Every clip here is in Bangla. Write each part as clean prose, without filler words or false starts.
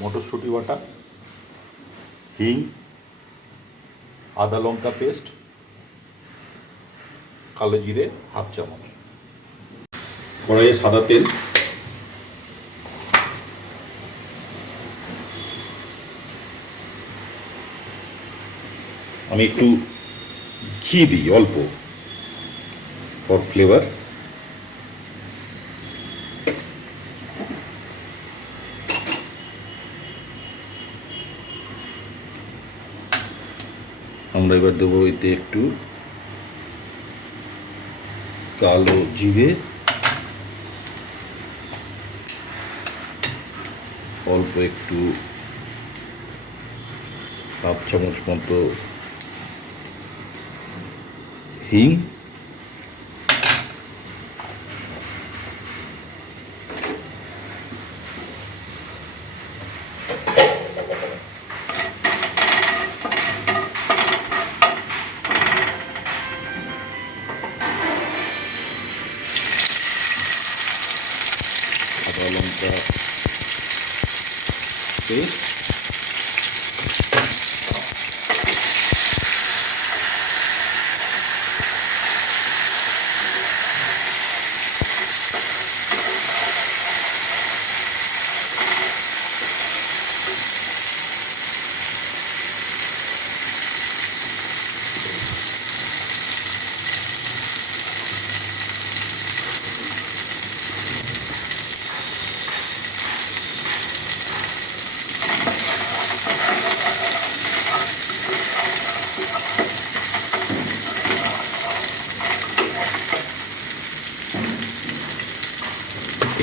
মটরশুঁটি বাটা, হিং, আদা লঙ্কা পেস্ট, কালো জিরে হাফ চামচ। কড়াইয়ে সাদা তেল, আমি একটু ঘি দিই অল্প ফর ফ্লেভার। আমরা এবার দেবো এতে একটু কালো জিরে, অল্প একটু হাফ চামচ মতো হিং, আদা লঙ্কা পেস্ট,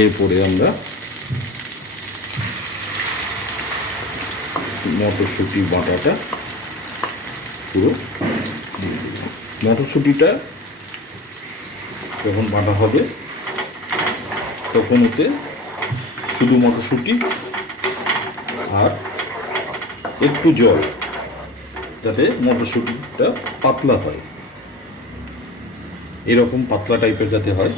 এরপরে আমরা মটরশুঁটি বাটাটা পুরো দিয়ে দেব। মটরশুঁটিটা যখন বাটা হবে তখন ওতে শুধু মটরশুঁটি আর একটু জল, যাতে মটরশুঁটিটা পাতলা হয়, এরকম পাতলা টাইপের যাতে হয়,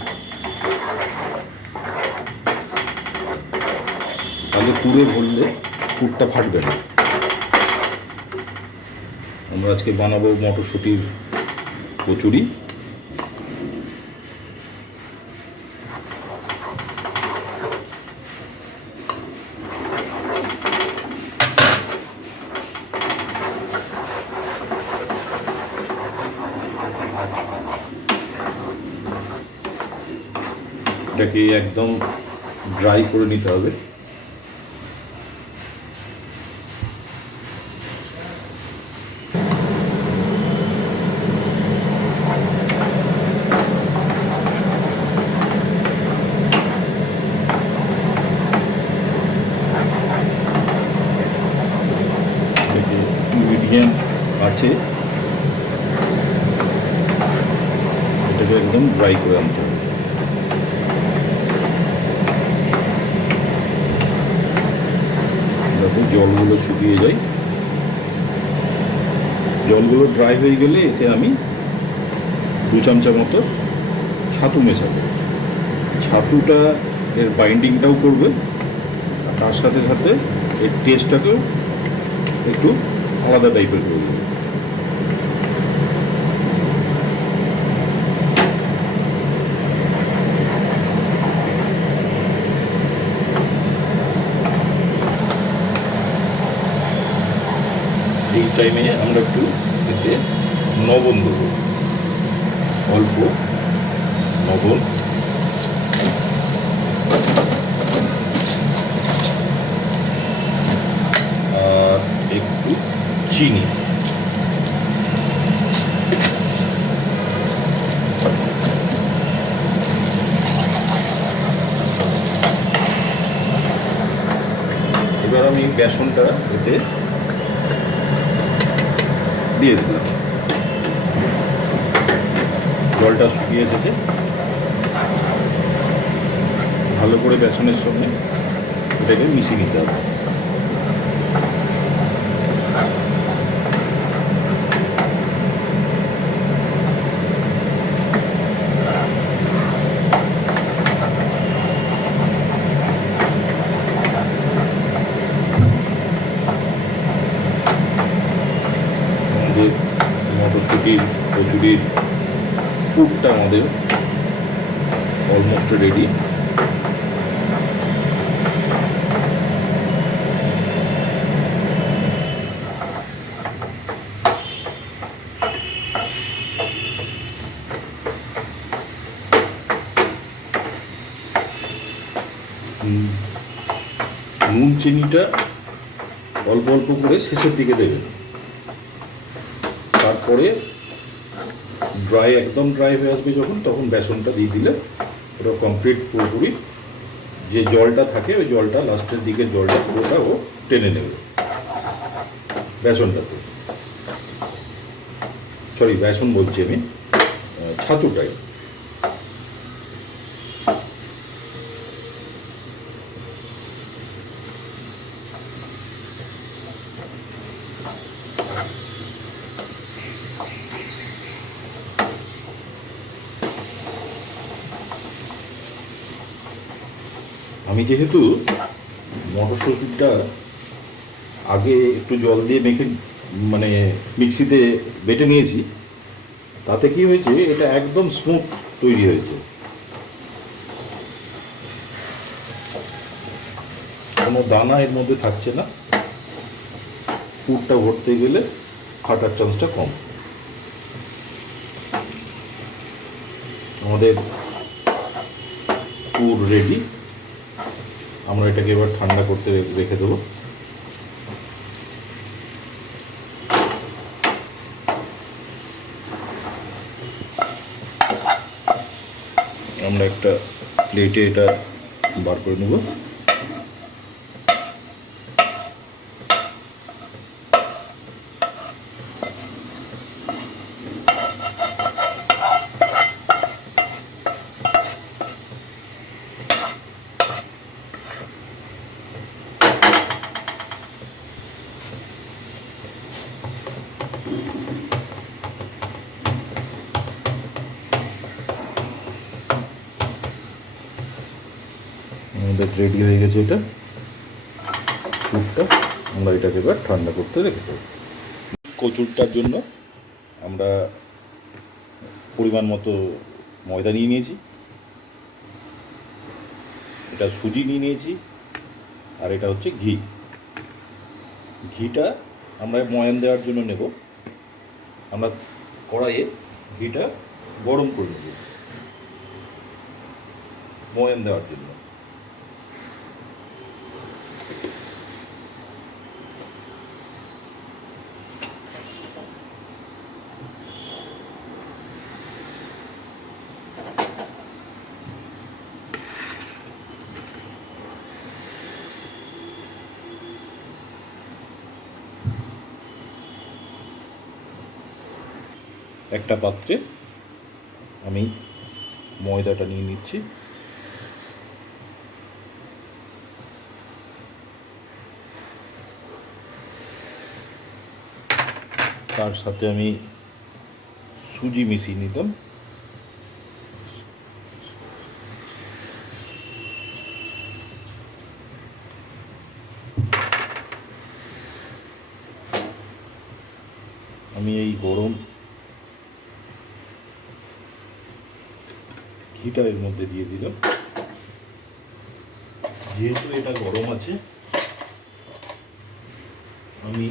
তাহলে পুরে ভরলে পুরটা ফাটবে না। আমরা আজকে বানাবো মটরশুঁটির কচুরি। এটাকে একদম ড্রাই করে নিতে হবে। মিডিয়াম আছে, এটাকে একদম ড্রাই করে আনতে হবে। যাতে জলগুলো শুকিয়ে যায়। জলগুলো ড্রাই হয়ে গেলে এতে আমি 2 চামচা মতো ছাতু মেশাবো। ছাতুটা এর বাইন্ডিংটাও করবে, আর তার সাথে সাথে এর টেস্টটাকেও একটু আলাদা টাইপের করে দেবে। এই টাইমে আমরা একটু এতে লবণ দেবো, অল্প লবণ, আর একটু চিনি। এবার আমি বেসনটা এতে দিয়ে দিলাম। জলটা শুকিয়ে এসেছে, ভালো করে বেসনের সঙ্গে এটাকে মিশিয়ে নিতে হবে। যে মটরশুঁটির কচুরির পুরটা আমাদের অলমোস্ট রেডি। নুন চিনিটা অল্প অল্প করে শেষের দিকে দেবেন, তারপরে একদম ড্রাই হয়ে আসবে যখন, তখন বেসনটা দিয়ে দিলে ওটা কমপ্লিট পুরোপুরি যে জলটা থাকে ওই জলটা লাস্টের দিকের জলটা পুরোটা ও টেনে নেবে বেসনটাতে। সরি, বেসন বলছি আমি, ছাতুটাই। আমি যেহেতু মটরশুঁটিটা আগে একটু জল দিয়ে মেখে মানে মিক্সিতে বেটে নিয়েছি, তাতে কি হয়েছে, এটা একদম স্মুথ তৈরি হয়েছে, কোনো দানা এর মধ্যে থাকছে না। পুরটা ভরতে গেলে ফাটার চান্সটা কম। আমাদের পুর রেডি। আমরা এটাকে এবার ঠান্ডা করতে রেখে দেবো। আমরা একটা প্লেটে এটা বার করে নেব। আমাদের রেডি হয়ে গেছে এটা পুরটা। আমরা এটাকে এবার ঠান্ডা করতে রেখে দেবো। কচুরটার জন্য আমরা পরিমাণ মতো ময়দা নিয়ে নিয়েছি, এটা সুজি নিয়ে নিয়েছি, আর এটা হচ্ছে ঘি। ঘিটা আমরা ময়ান দেওয়ার জন্য নেব। আমরা কড়াইয়ে ঘিটা গরম করে নেব ময়ান দেওয়ার জন্য। একটা পাত্রে আমি ময়দাটা নিয়ে নিচ্ছি। তার সাথে আমি সুজি মিশিয়ে নিতাম। আমি এই গরম ঘিটা এর মধ্যে দিয়ে দিলাম। যেহেতু এটা গরম আছে, আমি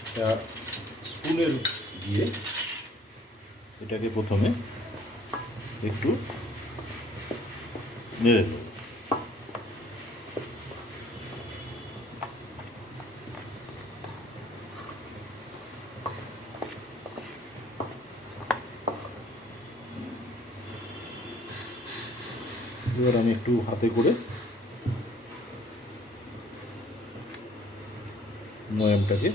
একটা স্পুনের দিয়ে এটাকে প্রথমে একটু নেড়ে দেব। এবার আমি একটু হাতে করে ময়ামটাকে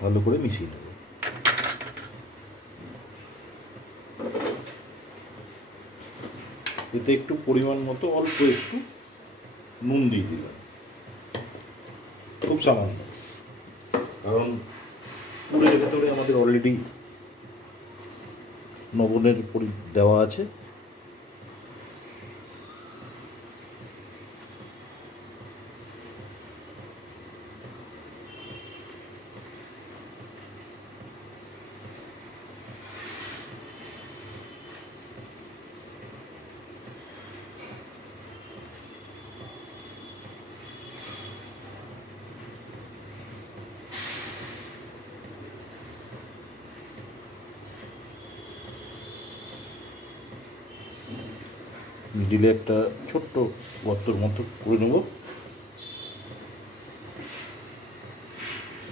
ভালো করে মিশিয়ে নেব। এতে একটু পরিমাণ মতো অল্প একটু নুন দিয়ে দিলাম, খুব সামান্য, কারণ পুরের ভেতরে আমাদের অলরেডি লবণের দেওয়া আছে। মিডিলে একটা ছোট্ট গর্তর মতো করে নেব।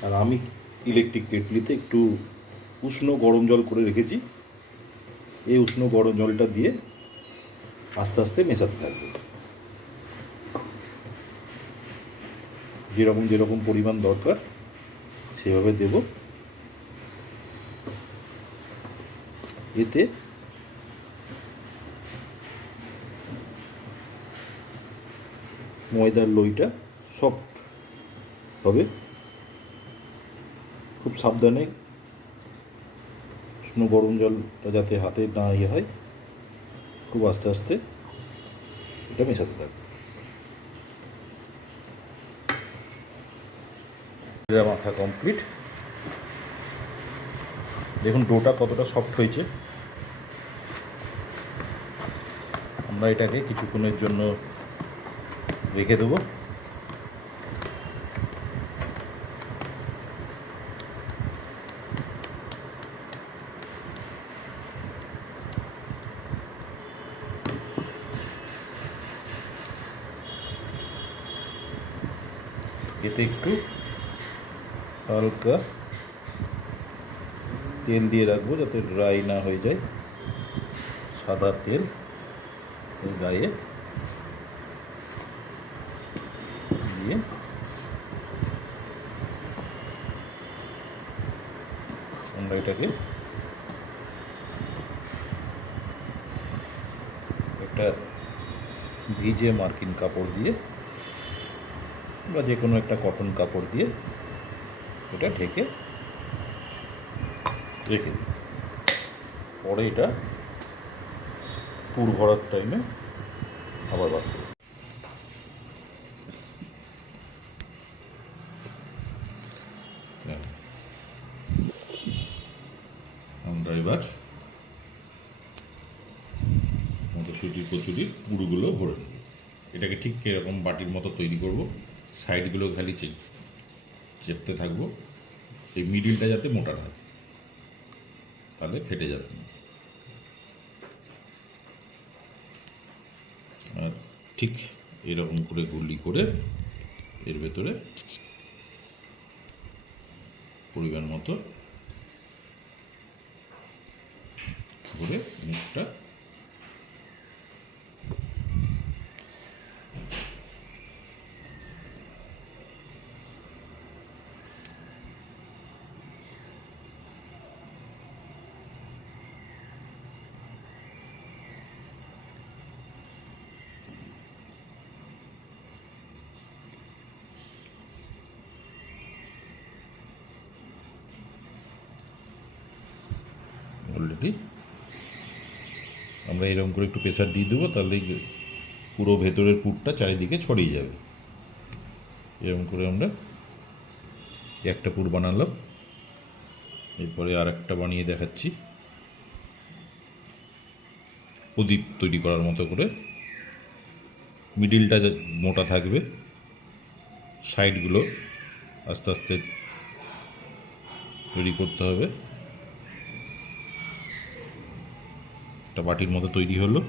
আর আমি ইলেকট্রিক কেটলিতে একটু উষ্ণ গরম জল করে রেখেছি। এই উষ্ণ গরম জলটা দিয়ে আস্তে আস্তে মেশাতে থাকবে। যেরকম যেরকম পরিমাণ দরকার সেভাবে দেব। এতে ময়দার লইটা সফট হবে। খুব সাবধানে উষ্ণ গরম জলটা যাতে হাতে না ইয়ে হয়, খুব আস্তে আস্তে এটা মেশাতে থাকবে। মাখা কমপ্লিট। দেখুন ডোটা কতটা সফট হয়েছে। আমরা এটাকে কিছুক্ষণের জন্য রেখে দেবো। এতে একটু হালকা তেল দিয়ে রাখবো যাতে ড্রাই না হয়ে যায়। সাদা তেল গায়ে দিয়ে আমরা এটাকে একটা ভিজে মার্কিন কাপড় দিয়ে বা যে কোনো একটা কটন কাপড় দিয়ে এটা ঢেকে রেখে দিই। পরে এটা পুর ভরার টাইমে আবার বার করব। আমরা এবার মটরশুঁটি কচুরির পুরগুলো ভরে নেব। এটাকে ঠিক এরকম বাটির মতো তৈরি করব। সাইডগুলো খালি চেপতে থাকবো। এই মিডিলটা যাতে মোটা থাকে, তাহলে ফেটে যাবে না। আর ঠিক এরকম করে গুলি করে এর ভেতরে পরিমাণ মতো করে মুখটা অলরেডি আমরা এরকম করে একটু প্রেসার দিয়ে দেবো, তাহলে পুরো ভেতরের পুরটা চারিদিকে ছড়িয়ে যাবে। এরকম করে আমরা একটা পুর বানালাম। এরপরে আর একটা বানিয়ে দেখাচ্ছি। প্রদীপ তৈরি করার মতো করে মিডিলটা মোটা থাকবে, সাইডগুলো আস্তে আস্তে তৈরি করতে হবে। একটা বাটির মতো তৈরি হলো।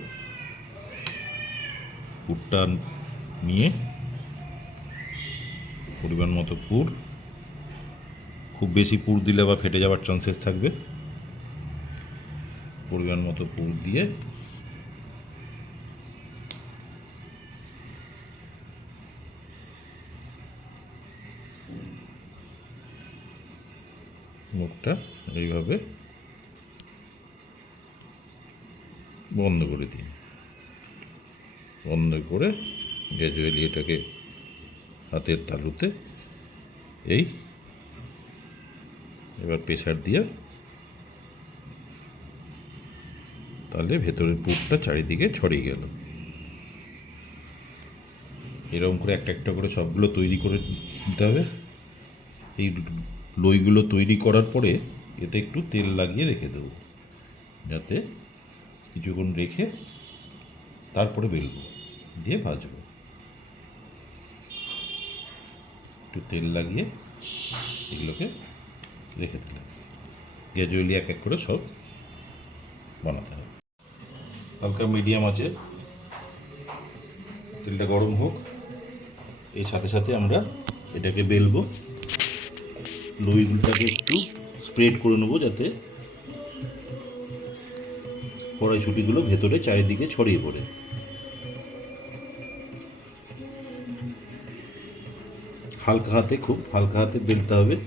পুরটা নিয়ে পরিমাণ মতো পুর, খুব বেশি পুর দিলে আবার ফেটে যাওয়ার চান্সেস থাকবে। পরিমাণ মতো পুর দিয়ে মুখটা এইভাবে বন্ধ করে দিই। বন্ধ করে গ্র্যাজুয়ালি এটাকে হাতের তালুতে এবার প্রেসার দিয়ে, তাহলে ভেতরের পুরটা চারিদিকে ছড়িয়ে গেল। এরকম করে একটা একটা করে সবগুলো তৈরি করে দিতে হবে। এই লইগুলো তৈরি করার পরে এতে একটু তেল লাগিয়ে রেখে দেবো, যাতে কিছুক্ষণ রেখে তারপরে বেলবো, দিয়ে ভাজবো। একটু তেল লাগিয়ে এগুলোকে রেখে দিতে হবে। গ্র্যাজুয়ালি এক এক করে সব বানাতে হবে। হালকা মিডিয়াম আছে তেলটা গরম হোক, এর সাথে সাথে আমরা এটাকে বেলবো। লইগুলোটাকে একটু স্প্রেড করে নেবো যাতে কড়াইশুঁটিগুলো ভেতরে চারিদিকে ছড়িয়ে পড়ে। হালকা হাতে, খুব হালকা হাতে বেলতে হবে।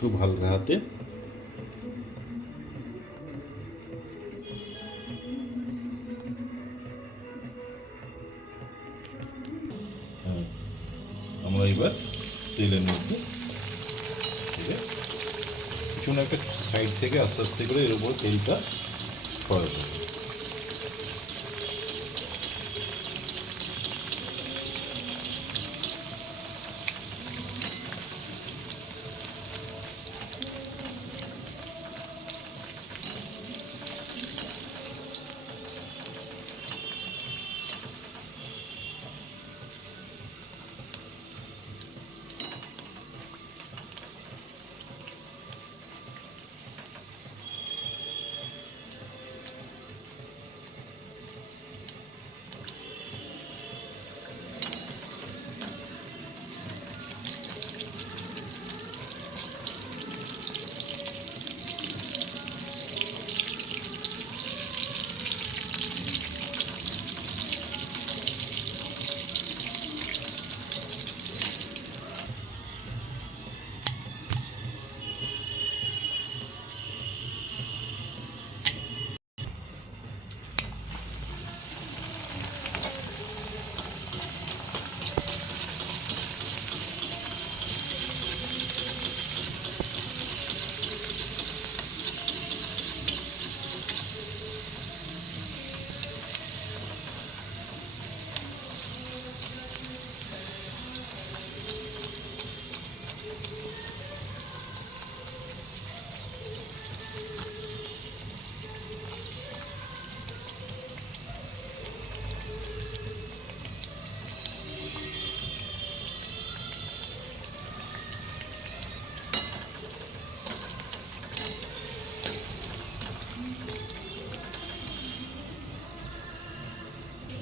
খুব হালকা হাতে আমরা এবার তেলের মধ্যে পিছনে একটা সাইড থেকে আস্তে আস্তে করে এর উপর তেলটা ছড়াতে হবে।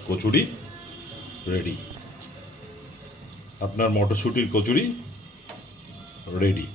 কচুরি রেডি, আপনার মটরশুঁটির কচুরি রেডি।